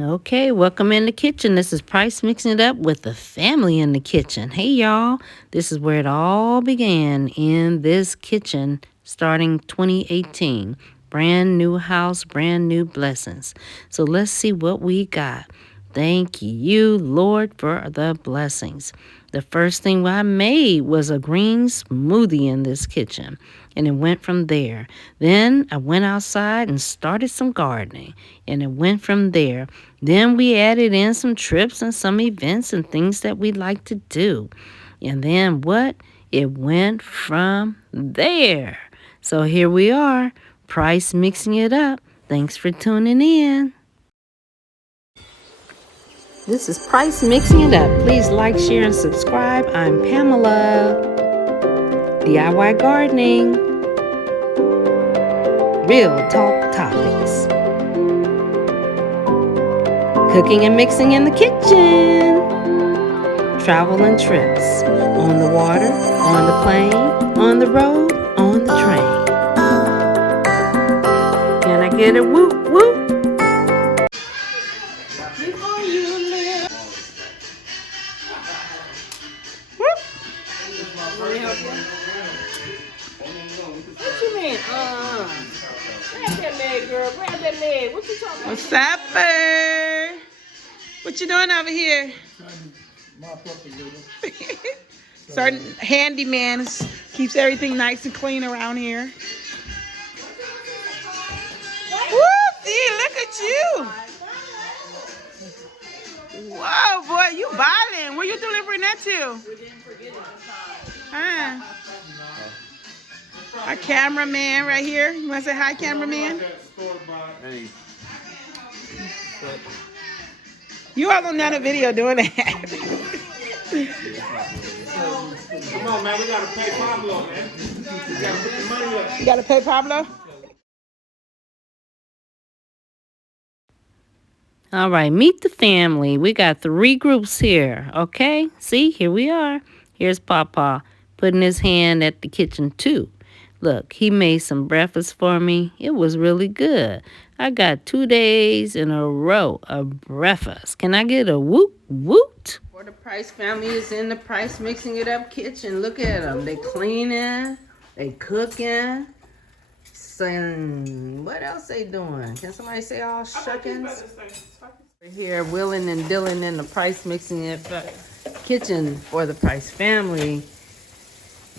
Okay, welcome in the kitchen. This is Price mixing it up with the family in the kitchen. Hey, y'all. This is where it all began in this kitchen starting 2018. Brand new house, brand new blessings. So let's see what we got. Thank you, Lord, for the blessings. The first thing I made was a green smoothie in this kitchen, and it went from there. Then I went outside and started some gardening, and it went from there. Then we added in some trips and some events and things that we like to do. And then what? It went from there. So here we are, Price mixing it up. Thanks for tuning in. This is Price mixing it up. Please like, share, and subscribe. I'm Pamela. DIY gardening. Real talk topics. Cooking and mixing in the kitchen. Travel and trips. On the water, on the plane, on the road, on the train. Can I get a whoop whoop? Before you live. Whoop. Let me help you. What you mean? Grab that leg, girl. Grab that leg. What you talking about? What's up, Bird? What you doing over here? Certain handyman keeps everything nice and clean around here. Whoopsie, look at you. Whoa, boy, you violent. Where you delivering that to? Huh? Our cameraman right here. You want to say hi, cameraman? You all on another video doing that. Come on, man. We got to pay Pablo, man. We got to put the money up. You got to pay Pablo? All right, meet the family. We got 3 groups here, okay? See, here we are. Here's Papa putting his hand at the kitchen, too. Look, he made some breakfast for me. It was really good. I got 2 days in a row of breakfast. Can I get a whoop whoop? For the Price family is in the Price mixing it up kitchen. Look at them. They cleaning. They cooking. Saying, what else they doing? Can somebody say all shuckings? We're here, willing and dealing in the Price mixing it kitchen for the Price family.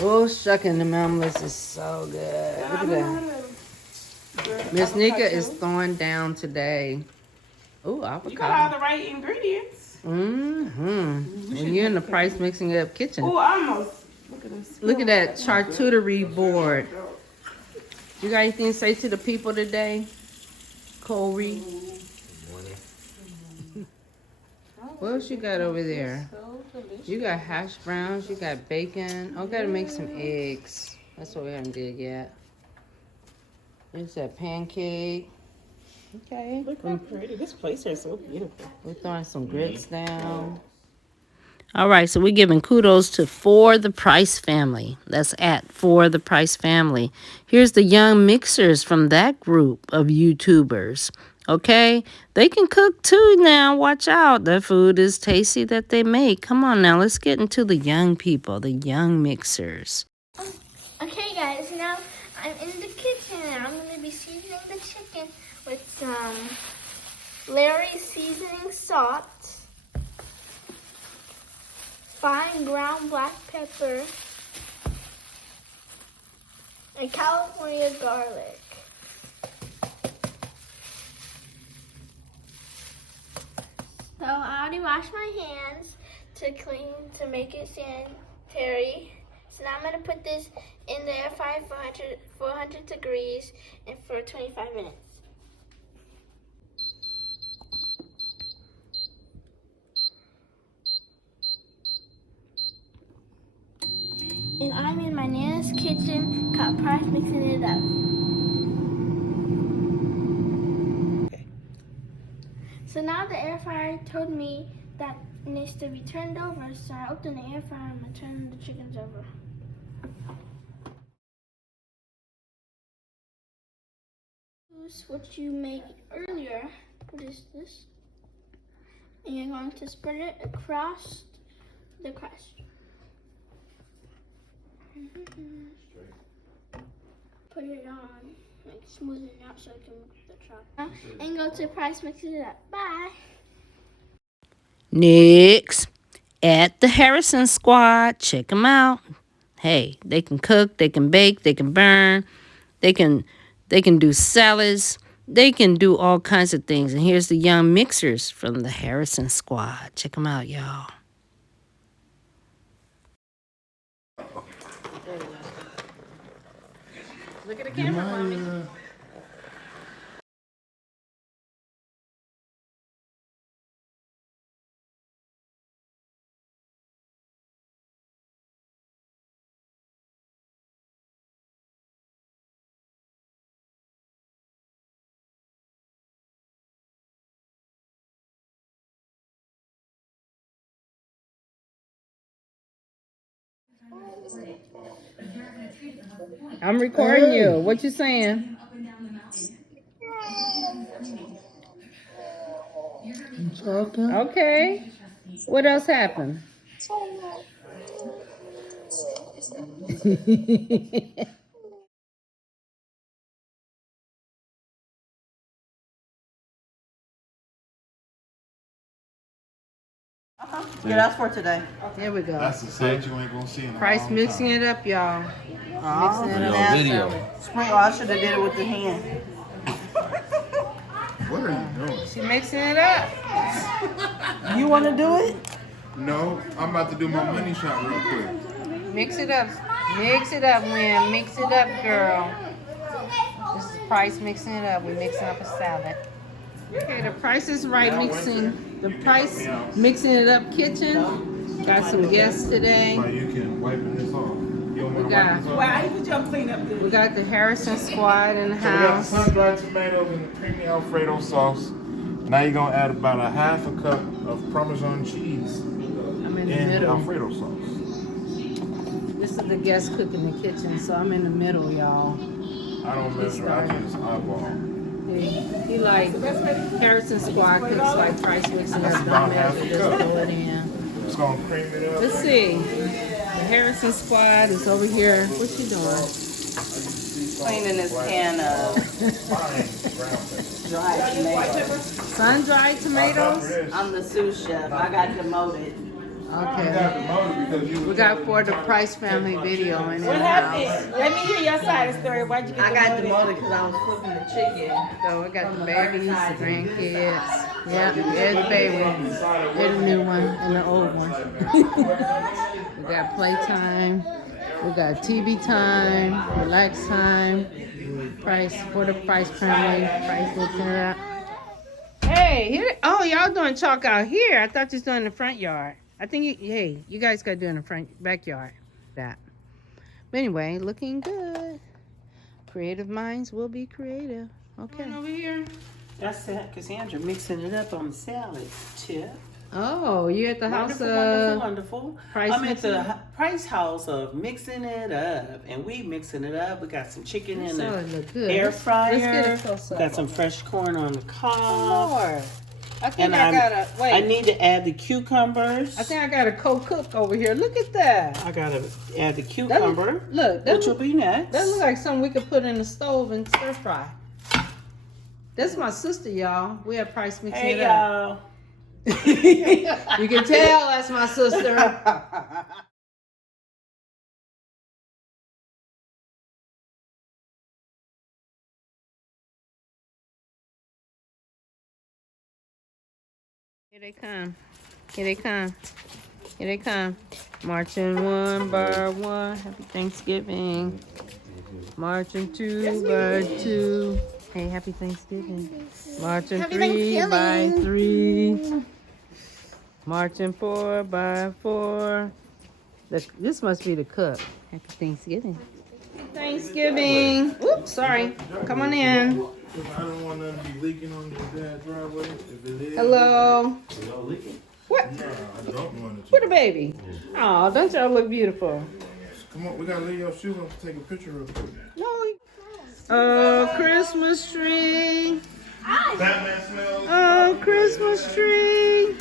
Oh, shucking the omelets is so good. Look at that. Miss Nika is throwing down today. Oh, avocado. You got all the right ingredients. Mm-hmm. When you're in the Price mixing it up kitchen. Oh, almost. Look at this. Look at that charcuterie board. You got anything to say to the people today, Corey? What else you got over there? You got hash browns, you got bacon. Oh, gotta make some eggs. That's what we haven't did yet. There's that pancake. Okay. Look how pretty. This place is so beautiful. We're throwing some grits down. All right, so we're giving kudos to For the Price family. That's at For the Price family. Here's the young mixers from that group of YouTubers. Okay, they can cook too now. Watch out. The food is tasty that they make. Come on now, let's get into the young people, the young mixers. Okay guys, now I'm in the kitchen and I'm going to be seasoning the chicken with some Larry's seasoning salt, fine ground black pepper, and California garlic. So I already washed my hands to make it sanitary. So now I'm going to put this in the air fryer for 400 degrees and for 25 minutes. And I'm in my Nana's kitchen, called Price mixing it up. So now the air fryer told me that it needs to be turned over, so I opened the air fryer and I turned the chickens over. Use what you made earlier. What is this? And you're going to spread it across the crust. Put it on, like smooth it out so it can move the top. And go to price, mix it up. Bye. Next, at the Harrison Squad, check them out. Hey, they can cook, they can bake, they can burn, they can do salads, they can do all kinds of things. And here's the young mixers from the Harrison Squad. Check them out, y'all. Look at the camera, mommy. I'm recording you. What you saying? Okay. What else happened? Yeah, that's for today. There we go. That's the side you ain't gonna see in a Price long mixing time. it up, y'all. Oh, Mixing it yeah, up. video. Spring, oh, I should have did it with the hand. What are you doing? She mixing it up. You want to do it? No, I'm about to do my money shot real quick. Mix it up. Mix it up, Wim. Mix it up, girl. This is Price mixing it up. We're mixing up a salad. Okay, the Price is Right mixing. The Price mixing it up kitchen. Got some guests today. But you can wipe this off. You don't want to got- wipe this off? Well, I need you to clean up this. We got the Harrison Squad in the So we got the house. sun-dried tomatoes and the creamy Alfredo sauce. Now you're gonna add about a half a cup of Parmesan cheese I'm in the and middle. Alfredo sauce. This is the guest cook in the kitchen, so I'm in the middle, y'all. I don't measure, I just eyeball. He like Harrison Squad cooks like Price mixing up. Don't measure, just throw it in. Just gonna cream it up. Let's see. The Harrison Squad is over here. What's she doing? Cleaning this can of Fine brown pepper. dried tomatoes. Sun-dried tomatoes? I'm the sous chef. I got demoted. I Okay. got the motor because you We got for the Price family video in What the house. happened? Let me hear your side of the story. Why'd you get I got demoted? demoted because I was flipping the chicken. So we got the babies, the grandkids. Yeah, there's the baby. There's the new one and the old one. We got playtime. We got TV time, relax time. Price for the Price family. Price looking it up. Hey, here. Oh, y'all doing chalk out here. I thought you was doing in the front yard. I think you guys got to do it in the front backyard. That. But anyway, looking good. Creative minds will be creative. Okay. Over here. That's Cassandra mixing it up on the salad tip. Oh, you at the house Wonderful, of wonderful. Price I'm at mixing the it? Price house of mixing it up, and we mixing it up. We got some chicken in salad the look good. air Let's fryer. get a close We up. got some fresh corn on the cob. Lord. I think And I gotta wait. I need to add the cucumbers. I think I got a co-cook over here. Look at that. I gotta add the That cucumber, look, that which will look, be next. that look like something we could put in the stove and stir fry. That's my sister, y'all. We have Price mixing Hey it up. y'all. You can tell that's my sister. Here they come. Here they come. Here they come. Marching one by one. Happy Thanksgiving. Marching two by two. Hey, happy Thanksgiving. Marching Happy three by Thanksgiving. three. Marching 4 by 4. This must be the cook. Happy Thanksgiving. Happy Thanksgiving. Oops, sorry. Come on in. I don't want nothing to be leaking on your dad's driveway. If it is, Hello. What? Nah, I don't want it Where to. the baby? Oh, don't y'all look beautiful? Come on, we gotta leave your shoes on to take a picture real quick. No. Oh, Christmas tree. Batman smells. Oh, Christmas tree.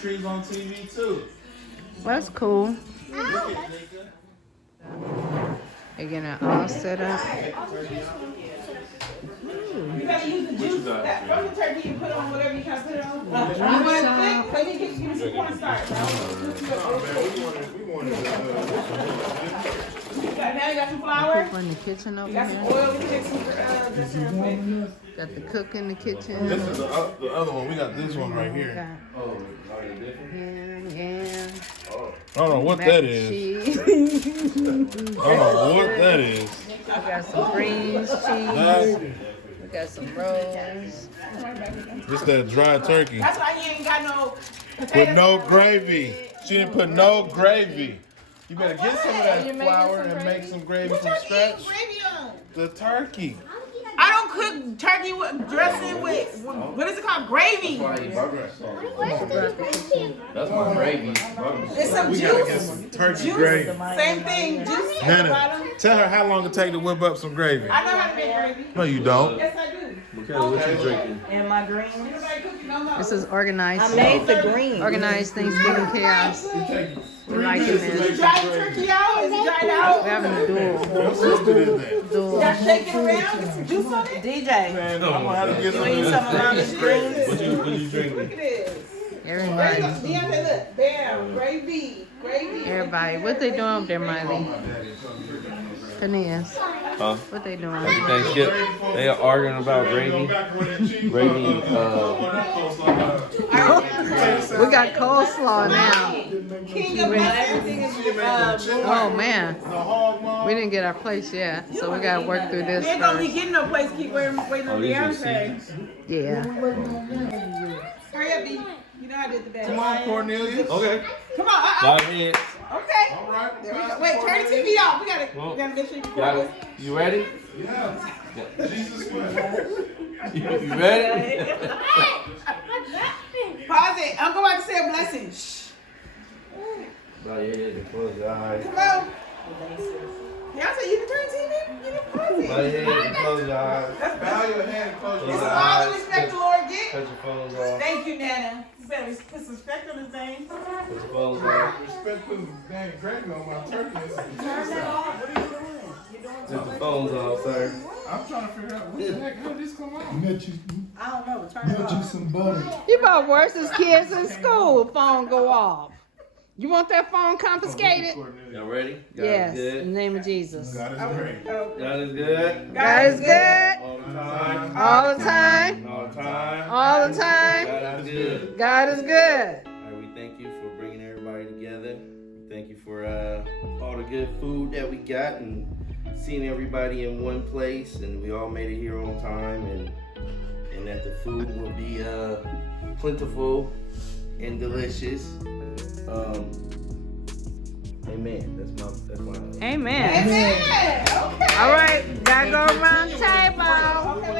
trees on TV too. That's cool. Look at Nika. They're getting it all set up. You gotta use the juice that from the turkey and put on whatever you gotta put it on. You want it thick? Let me give you some cornstarch. We wanted Now you got some flour. Cook in the kitchen over You got some here. oil. We can take some just real quick. Got the cook in the kitchen. This is the other one. We got this one right here. Got ham, I don't know what mac that and is. cheese. I don't know what that is. We got some greens, cheese. That, We got some rolls. this that dry turkey That's why you ain't got no with potatoes. no gravy. She didn't put no gravy. You better get some of that You making flour some and make some gravy What from you scratch. eat gravy on? The turkey. I don't cook turkey with dressing with what is it called? Gravy. That's my gravy. It's some We gotta get juice. some turkey Juice. gravy. Same thing. Juice at the Nana, bottom. tell her how long it take to whip up some gravy. I know how to make gravy. No, you don't. Yes, I do. Michaela, what you drinking? And my greens. Ain't nobody cooking no more. This is organized. I made the greens. Organized Thanksgiving chaos. We like it, Is man. it dried turkey out? Is it dried out? We're having a duel. Your sister did that. Duel. Y'all shake it around, get some juice on it. DJ, Man, I'm gonna have to get some you of need this. some of Mama's greens? What you Look drinking? at this. There you go. Everybody. Deontay, look. Bam. Gravy. Gravy. Everybody. What they doing up there, Miley? Phineas. Huh? What they doing? Happy Thanksgiving. They are arguing about gravy. Gravy, We got coleslaw now. King of everything is Oh man, The hog maw. we didn't get our place yet, so we gotta work through this We ain't gonna be first. getting no place. Keep waiting on Oh, these are Deontay. Yeah. Hurry up, B. You know I did the best. Come on, Cornelius. Okay. Come on. My head. Okay. All right. There we go. Wait, turn the TV off. We gotta make sure you Got record it. You ready? Yeah. Jesus Christ. You ready? Pause it. I'm going to say a blessing. Shh. Bow your head and close your eyes. Come on. Y'all say you can turn the TV? You can pause Bow your it. head and close your eyes. Bow your head and close This your is eyes. all the respect the Lord get. Cut your phones off. Thank you, Nana. You better put some respect on his name. Put your phones off. Respect putting dang gravy on my turkey. Turn that off. What are you doing? Put the phones off, sir. I'm trying to figure out what the heck, how did this come out? I don't know. Turn it off. You about worse as kids in school. Phone go off. You want that phone confiscated? Y'all ready? God Yes. is In good. the name of Jesus. God is great. God is good. God is good All the time. all the time. All the time. All the time. God is good. God is good. All right, we thank you for bringing everybody together. We thank you for all the good food that we got and seeing everybody in one place, and we all made it here on time, and that the food will be plentiful and delicious. Amen. That's my. Amen. Yeah. Okay. All right, gotta go around the table. Okay,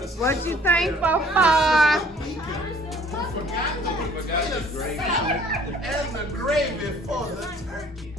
wait. What you thankful for? And the gravy for the turkey.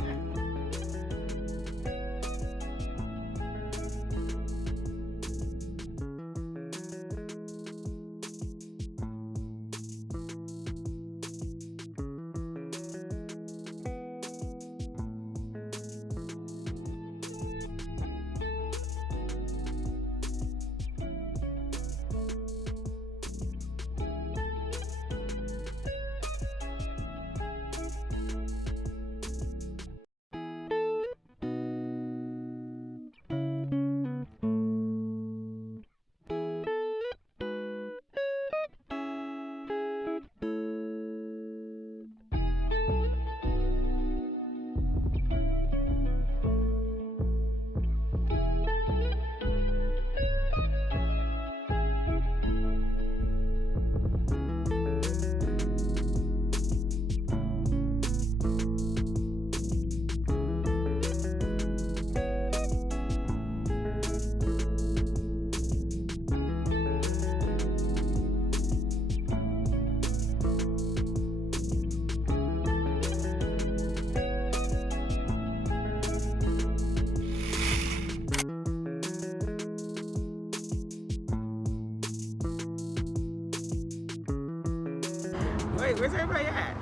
Wait, where's everybody at?